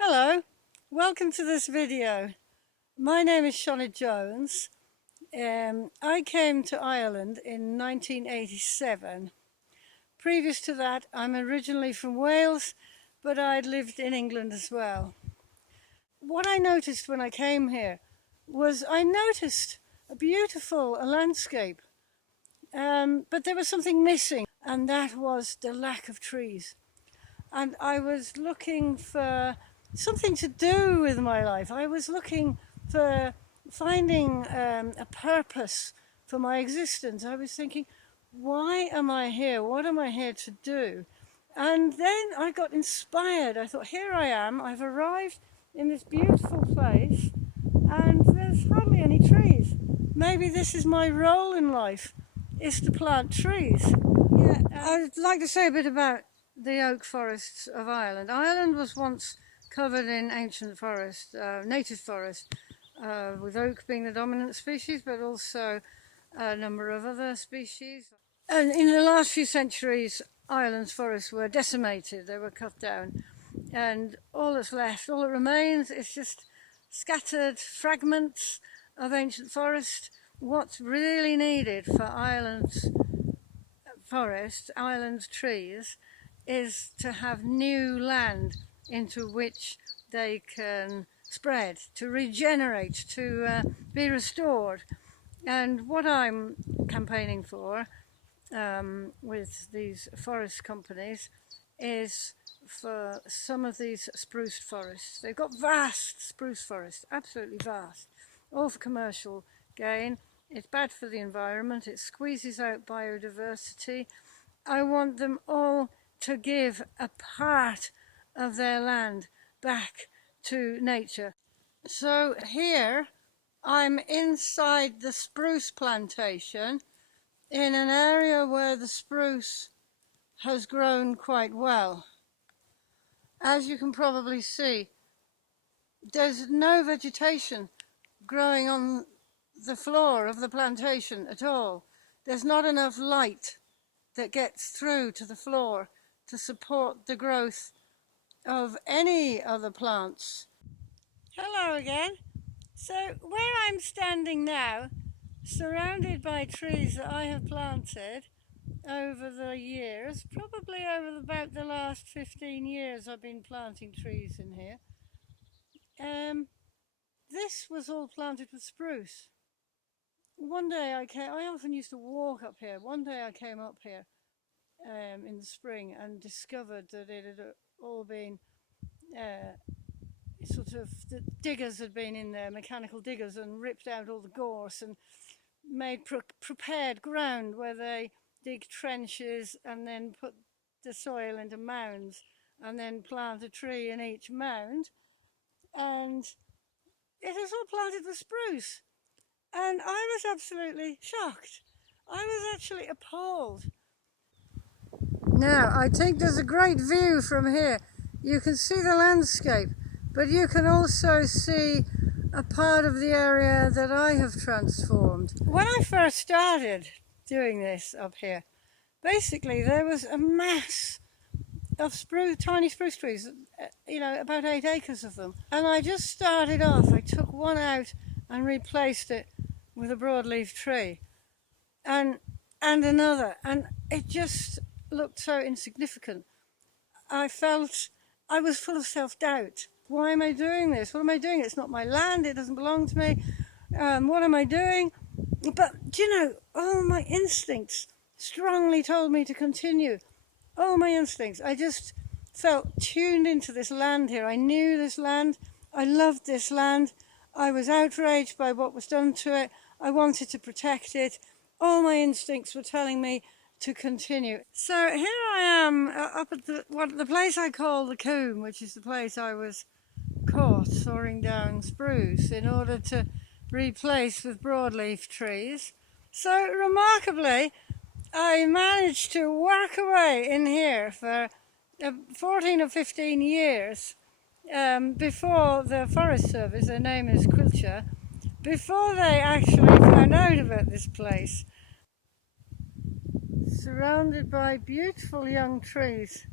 Hello, welcome to this video. My name is Sioned Jones. I came to Ireland in 1987. Previous to that, I'm originally from Wales, but I'd lived in England as well. What I noticed when I came here was I noticed a beautiful landscape, but there was something missing, and that was the lack of trees. And I was looking for something to do with my life. I was looking for finding a purpose for my existence. I was thinking, why am I here? What am I here to do? And then I got inspired. I thought, here I am. I've arrived in this beautiful place and there's hardly any trees. Maybe this is my role in life, is to plant trees. Yeah, I'd like to say a bit about the oak forests of Ireland. Ireland was once covered in ancient forest, native forest, with oak being the dominant species, but also a number of other species. And in the last few centuries, Ireland's forests were decimated, they were cut down, and all that's left, all that remains, is just scattered fragments of ancient forest. What's really needed for Ireland's forest, Ireland's trees, is to have new land into which they can spread, to regenerate, to be restored. And what I'm campaigning for with these forest companies is for some of these spruce forests. They've got vast spruce forests, absolutely vast, all for commercial gain. It's bad for the environment, it squeezes out biodiversity. I want them all to give a part of their land back to nature. So here I'm inside the spruce plantation in an area where the spruce has grown quite well. As you can probably see, there's no vegetation growing on the floor of the plantation at all. There's not enough light that gets through to the floor to support the growth of any other plants. Hello again. So where I'm standing now, surrounded by trees that I have planted over the years, probably over about the last 15 years I've been planting trees in here. This was all planted with spruce. One day I often used to walk up here. One day I came up here in the spring and discovered that it had all been the diggers had been in there, mechanical diggers, and ripped out all the gorse and made prepared ground where they dig trenches and then put the soil into mounds and then plant a tree in each mound. And it is all planted with spruce. And I was absolutely shocked. I was actually appalled. Now, I think there's a great view from here. You can see the landscape, but you can also see a part of the area that I have transformed. When I first started doing this up here, basically there was a mass of tiny spruce trees, about 8 acres of them. And I just started off, I took one out and replaced it with a broadleaf tree and another, and it just looked so insignificant. I felt I was full of self-doubt. Why am I doing this? What am I doing? It's not my land, it doesn't belong to me. What am I doing? But all my instincts strongly told me to continue. All my instincts. I just felt tuned into this land here. I knew this land. I loved this land. I was outraged by what was done to it. I wanted to protect it. All my instincts were telling me to continue. So here I am up at the place I call the Coombe, which is the place I was caught sawing down spruce in order to replace with broadleaf trees. So remarkably, I managed to work away in here for 14 or 15 years before the Forest Service, their name is Quilcher, before they actually found out about this place. Surrounded by beautiful young trees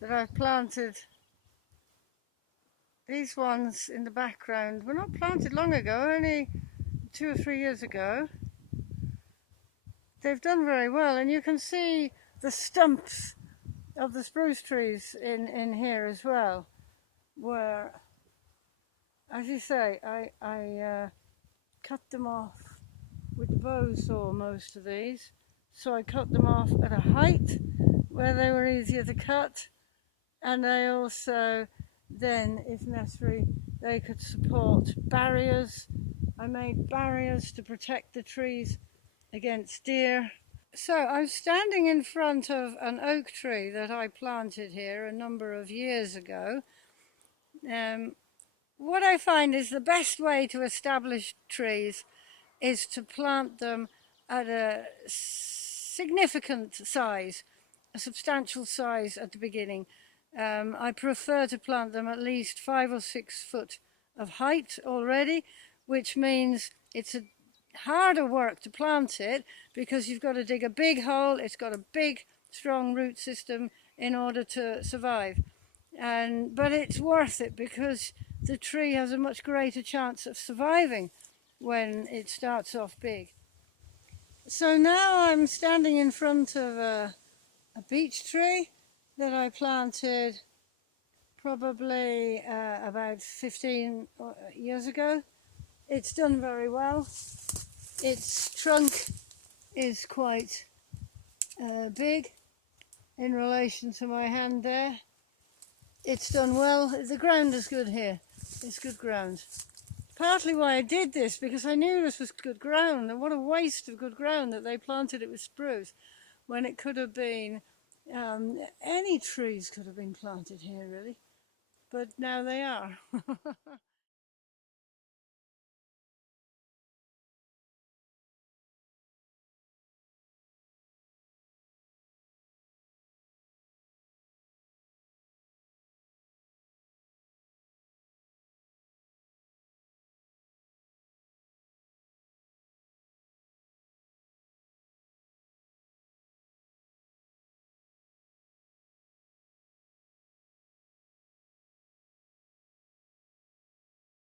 that I've planted these ones in the background were not planted long ago, only 2 or 3 years ago. They've done very well, and you can see the stumps of the spruce trees in here as well, where, as you say, I cut them off with the bow saw, most of these. So I cut them off at a height where they were easier to cut, and I also then, if necessary, they could support barriers. I made barriers to protect the trees against deer. So I'm standing in front of an oak tree that I planted here a number of years ago. What I find is the best way to establish trees is to plant them at a significant size, a substantial size at the beginning. I prefer to plant them at least 5 or 6 foot of height already, which means it's a harder work to plant it because you've got to dig a big hole. It's got a big, strong root system in order to survive. But it's worth it because the tree has a much greater chance of surviving when it starts off big. So now I'm standing in front of a beech tree that I planted probably about 15 years ago. It's done very well. Its trunk is quite big in relation to my hand there. It's done well. The ground is good here. It's good ground. Partly why I did this, because I knew this was good ground, and what a waste of good ground that they planted it with spruce when it could have been, any trees could have been planted here really, but now they are.